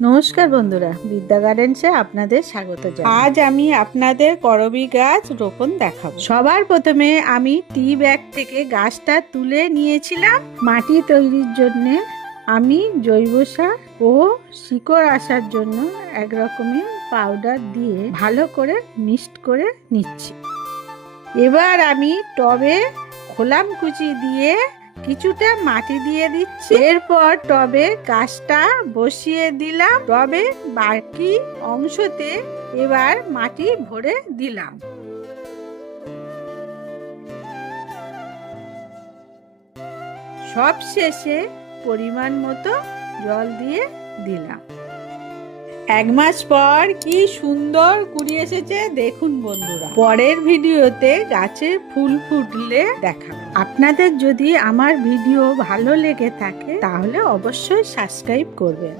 নমস্কার বন্ধুরা, বিদ্যা গার্ডেন্সে আপনাদের স্বাগত জানাই। আজ আমি আপনাদের করবী গাছ রোপণ দেখাবো। সবার প্রথমে আমি টি ব্যাগ থেকে গাছটা তুলে নিয়েছিলাম। মাটি তৈরির জন্য আমি জৈব সার ও শিকড় আসার জন্য এক রকমের পাউডার দিয়ে ভালো করে মিক্সড করে নিচ্ছি। এবার আমি টবে খোলাম কুচি দিয়ে কিছুটা মাটি দিয়ে দিচ্ছি। এরপর টবে গাছটা বসিয়ে দিলাম। টবে বাকি অংশতে এবার মাটি ভরে দিলাম। সব শেষে পরিমাণ মতো জল দিয়ে দিলাম। 1 মাস পর কি সুন্দর কুড়ি এসেছে দেখুন বন্ধুরা। পরের ভিডিওতে গাছে ফুল ফুটলে দেখাবো। আপনাদের যদি আমার ভিডিও ভালো লেগে থাকে তাহলে অবশ্যই সাবস্ক্রাইব করবেন।